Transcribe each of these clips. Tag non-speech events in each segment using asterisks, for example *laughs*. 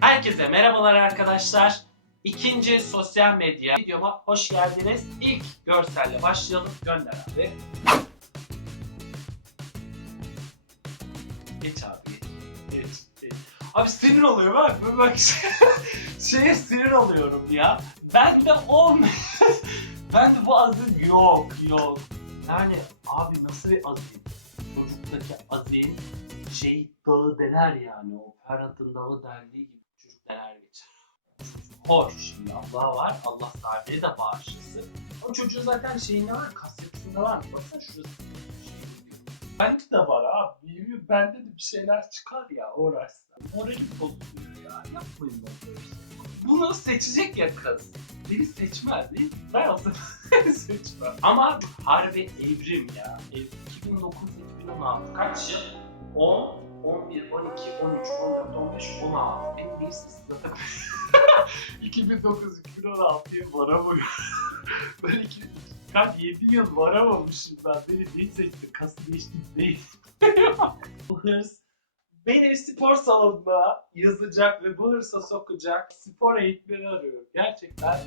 Herkese merhabalar arkadaşlar. İkinci sosyal medya videoma hoş geldiniz. İlk görselle başlayalım. Gönder abi. Geç abi. Geç. Abi sinir oluyor bak. Bak *laughs* şeye sinir oluyorum ya. Ben de olmuyor. *laughs* ben de bu azim yok yok. Yani abi nasıl bir azim? Çocuktaki azim şey dağı deler yani o Ferhat'ın dağı deldiği gibi deler geçer. Hoş şimdi Allah var. Allah sahibi de bağışlasın. O çocuğun zaten şeyinde var, kasvetinde var. Baksana şurası. Bende de var abi. Bende de bir şeyler çıkar ya uğraşsa. Moralim bozuluyor ya. Yapmayın böyle bir şey. Bunu seçecek ya kız. Beni seçmez değil mi? Ben olsam *laughs* seçmem. Ama harbi evrim ya. Ev 2009-2016 kaç yıl? 10, 11, 12, 13, 14, 15, 16. Benim bir sırada 2009-2016'ya *laughs* varamıyorum. *laughs* ben iki, kaç 7 yıl varamamışım ben. Beni değil seçti. Kası değişti değil. *laughs* bu hırs beni spor salonuna yazacak ve bu hırsa sokacak spor eğitmeni arıyorum. Gerçekten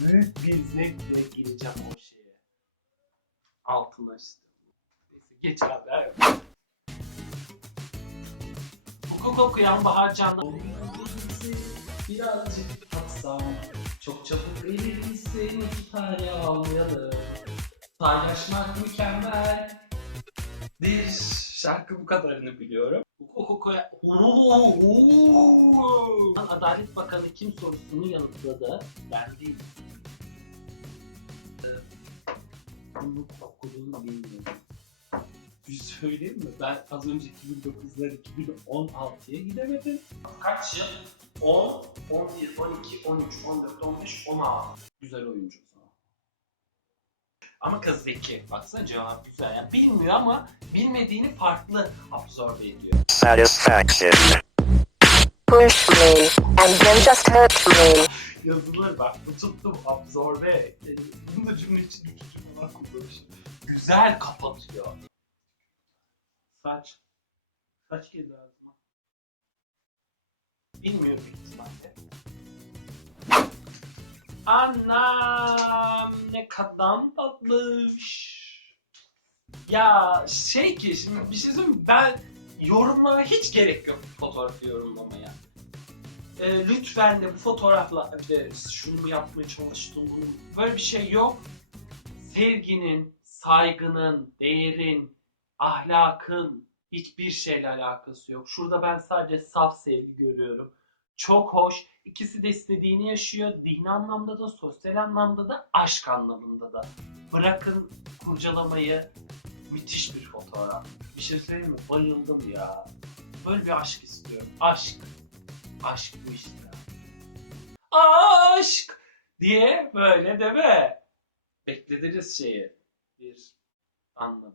büyük bir zevkle gireceğim o şeye. Altına geç evet. Hukuk okuyan Bahar Can'da birazcık tatsam çok çabuk verir misin iki tane almayalım paylaşmak mükemmel. Bir şarkı bu kadarını biliyorum. Hukuk okuyan Adalet Bakanı kim sorusunu yanıtladı. Ben değil Ee, bunu okuduğunu bilmiyorum bir söyleyeyim mi? Ben az önce 2009'dan 2016'ya gidemedim. Kaç yıl? 10, 11, 12, 13, 14, 15, 16. Güzel oyuncu o zaman. Ama kız zeki. Baksana cevap güzel. Yani bilmiyor ama bilmediğini farklı absorbe ediyor. Satisfaction. push me, and then just hurt me. Yazılır bak. Bu tuttum absorbe. Yani bunu da cümle için üçüncü olarak kullanmışım. Güzel kapatıyor. Saç. Saç geldi ağzıma. Bilmiyorum büyük ihtimalle. Anam ne kadar tatlış. Ya şey ki şimdi bir şey? Ben yorumlara hiç gerek yok fotoğrafı yorumlamaya. Ee, lütfen de bu fotoğrafla işte şunu mu yapmaya çalıştım bunu böyle bir şey yok. Sevginin, saygının, değerin, ahlakın hiçbir şeyle alakası yok. Şurada ben sadece saf sevgi görüyorum. Çok hoş. İkisi de istediğini yaşıyor. Dini anlamda da, sosyal anlamda da, aşk anlamında da. Bırakın kurcalamayı. Müthiş bir fotoğraf. Bir şey söyleyeyim mi? Bayıldım ya. Böyle bir aşk istiyorum. Aşk. Aşk bu işte. Aşk diye böyle deme. Beklediniz şeyi. Bir anla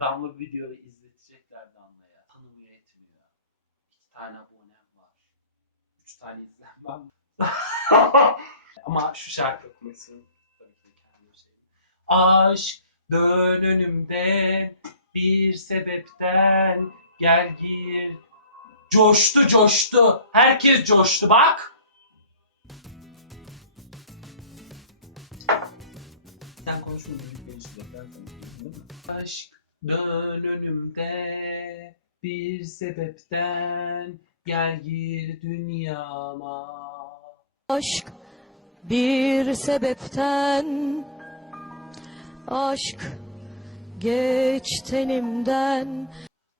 Bu videoyu izletecekler Damla'ya. Tanımıyor etmiyor. İki tane abonem var. Üç tane izlenmem. *laughs* Ama şu şarkı şey. Aşk dön önümde bir sebepten gel gir. Coştu coştu. Herkes coştu bak. Sen beni işte. Ben sana değil mi? Aşk dön önümde bir sebepten gel gir dünyama. Aşk bir sebepten Aşk geç tenimden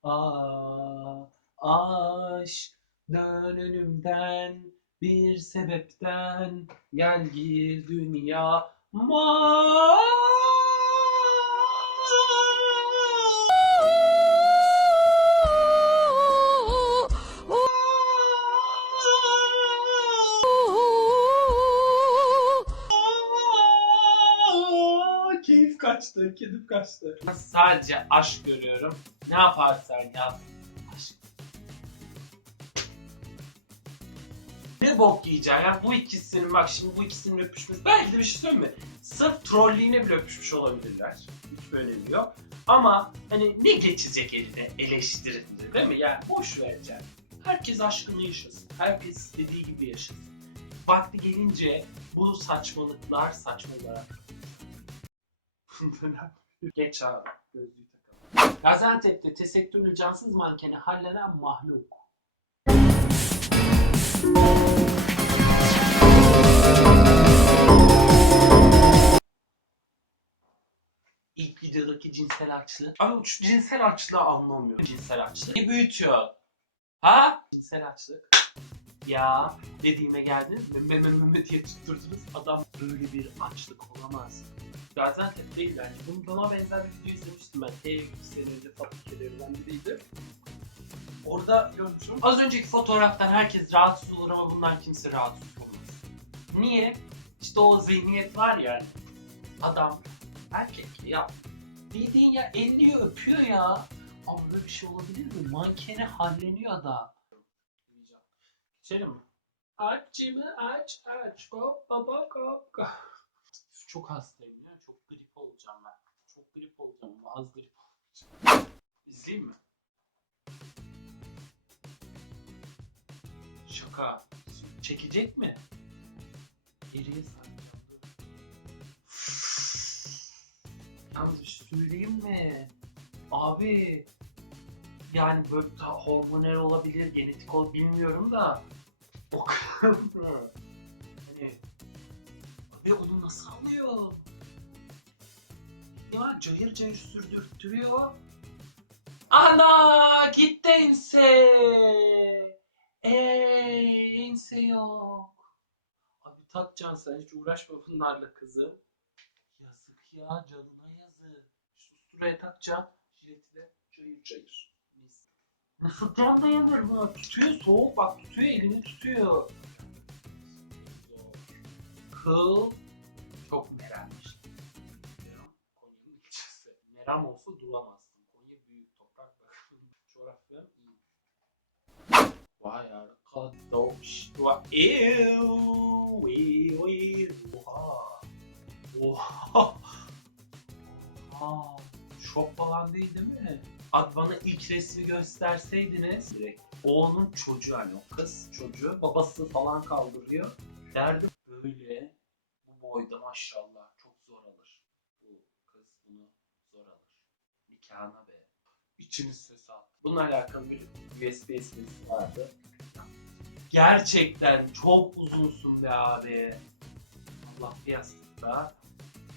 Aa, aşk dön önümden bir sebepten gel gir dünya Kaçtı, kedim kaçtı. Sadece aşk görüyorum. Ne yaparsan yap. Aşk. Ne bok yiyeceksin ya? Bu ikisinin bak şimdi bu ikisinin öpüşmesi. Belki de bir şey söyleyeyim mi? Sırf trollliğine bile öpüşmüş olabilirler. Hiçbir önemi yok. Ama hani ne geçecek eline eleştirince değil mi? Yani boş vereceksin. Herkes aşkını yaşasın. Herkes istediği gibi yaşasın. Vakti gelince bu saçmalıklar saçmalığa. Geç abi. Gözlüğü takalım. Gaziantep'te tesettürlü cansız mankeni halleden mahluk. İlk videodaki cinsel açlık. Abi şu cinsel açlığı anlamıyorum. Cinsel açlık. Ne büyütüyor? Ha? Cinsel açlık. Ya dediğime geldiniz mi? Me me me me diye tutturdunuz. Adam böyle bir açlık olamaz. Gaziantep değil yani. Bunun buna benzer bir video izlemiştim ben. T gibi sene önce fakültelerinden biriydi. Orada görmüşüm. Az önceki fotoğraftan herkes rahatsız olur ama bundan kimse rahatsız olmaz. Niye? İşte o zihniyet var ya. Adam erkek ya bildiğin ya elliyor öpüyor ya. Ama böyle bir şey olabilir mi? Mankene halleniyor adam. Geçelim mi? Açımı aç aç hop baba hop hop. Çok hastayım ya. Çok grip olacağım ben. Çok grip olacağım. Az grip olacağım. İzleyeyim mi? Şaka. Çekecek mi? Geriye saracağım. Yalnız bir şey söyleyeyim mi? Abi yani böyle hormonal olabilir, genetik ol bilmiyorum da o mı? Hani abi onu nasıl alıyor? Ya cayır cayır sürdürtüyor. Ana gitti ense. Eee ense yok. Abi takcan sen hiç uğraşma bunlarla kızım. Yazık ya canına yazık. Şu usturaya takacağım. Jiletle cayır cayır. Nasıl can buna? Tutuyor soğuk bak tutuyor elini tutuyor. Kıl çok merammış. Meram Konya'nın ilçesi. Meram olsa duramazsın. Konya büyük toprak bakın. Coğrafya iyi. Vay. Vay. Ew. Ew. Ew. Oha. Oha. Oha. Şok falan değil değil mi? Abi bana ilk resmi gösterseydiniz direkt. O onun çocuğu hani o kız çocuğu. Babası falan kaldırıyor. Derdim böyle bu boyda maşallah çok zor alır. Bu kız bunu zor alır. Nikahına be. İçiniz ses at. Bununla alakalı bir USB esprisi vardı. Gerçekten çok uzunsun be abi. Allah bir yastıkta.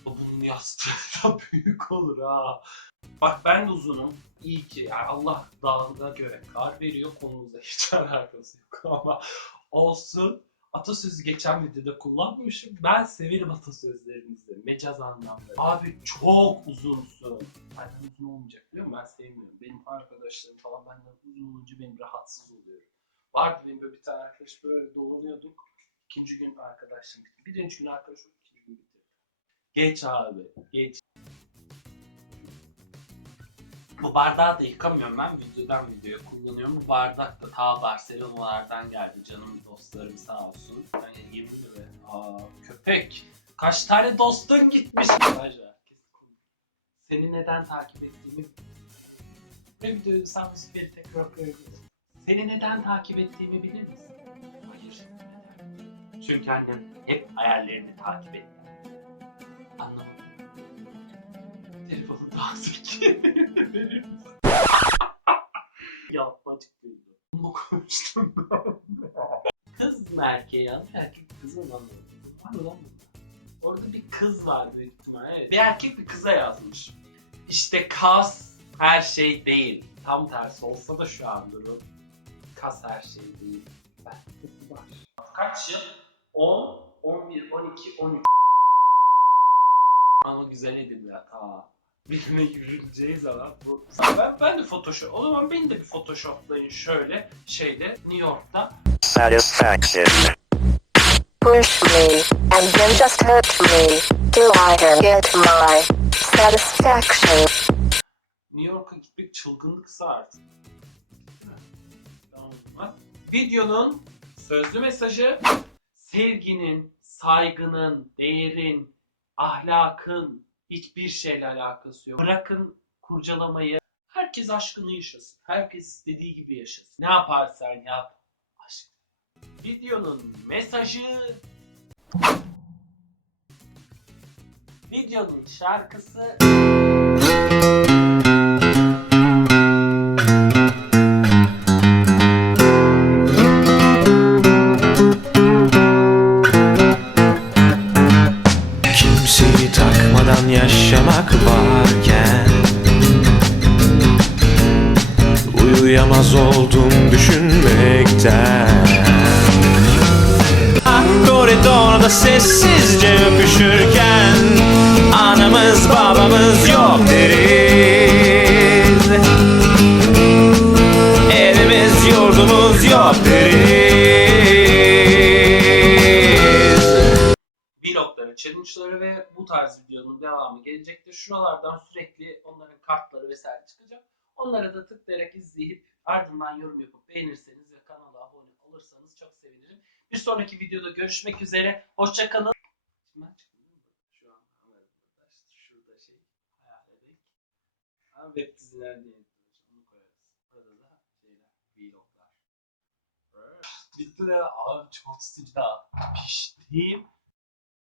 Bunun yastığı *laughs* da büyük olur ha. Bak ben de uzunum. İyi ki yani Allah dağına göre kar veriyor. Konumuzda *laughs* hiç alakası yok ama olsun. Atasözü geçen videoda kullanmışım. Ben severim atasözlerinizi. Mecaz anlamda. Abi çok uzunsun. Benden uzun olmayacak biliyor musun? Ben sevmiyorum. Benim arkadaşlarım falan benden uzun olunca benim rahatsız oluyorum. Vardı benim böyle bir tane arkadaş böyle dolanıyorduk. İkinci gün arkadaşım bitti. Birinci gün arkadaşım. Geç abi. Geç. Bu bardağı da yıkamıyorum ben. Videodan videoya kullanıyorum. Bu bardak da ta Barcelona'lardan geldi. Canım dostlarım sağ olsun. Yani yemin ederim. Aa köpek. Kaç tane dostun gitmiş. Seni neden takip ettiğimi ve videoyu sen seferi tekrar koyabilirsin. Seni neden takip ettiğimi bilir misin? Hayır. Çünkü annem hep hayallerini takip etti. Daha zeki verir misin? Yapmacık güldü. Bunu konuştum. Kız mı erkeği yazmış, erkek kız mı anlamadım. Var mı lan? Orada bir kız var büyük ihtimalle. Evet. Bir erkek bir kıza yazmış. İşte kas her şey değil. Tam tersi olsa da şu an durum. Kas her şey değil. Ben kız var. Kaç yıl? 10, 11, 12, 13. Ama güzel edebiyat ha. Birine yürüyeceği zaman bu. Ben, ben de Photoshop. O zaman beni de bir Photoshoplayın şöyle şeyde New York'ta. Satisfaction. Push me, and then just hurt me, till I can get my satisfaction. New York'a gitmek çılgınlıksa artık. Tamam. Videonun sözlü mesajı sevginin, saygının, değerin, ahlakın hiçbir şeyle alakası yok. Bırakın kurcalamayı. Herkes aşkını yaşasın. Herkes istediği gibi yaşasın. Ne yaparsan yap. Aşk. Videonun mesajı... Videonun şarkısı... babamız yok deriz Evimiz yurdumuz yok deriz vlogları, challenge'ları ve bu tarz videonun devamı gelecektir. Şuralardan sürekli onların kartları vesaire çıkacak. Onlara da tıklayarak izleyip ardından yorum yapıp beğenirseniz ve kanala abone olursanız çok sevinirim. Bir sonraki videoda görüşmek üzere. Hoşçakalın. Kimden çıktı değil mi? Şu an kameramda işte şurada şey hayal edelim. Web diziler diye onu koyarız. Burada da şeyler, vloglar. Bitti de abi çok sıcak. Piştim.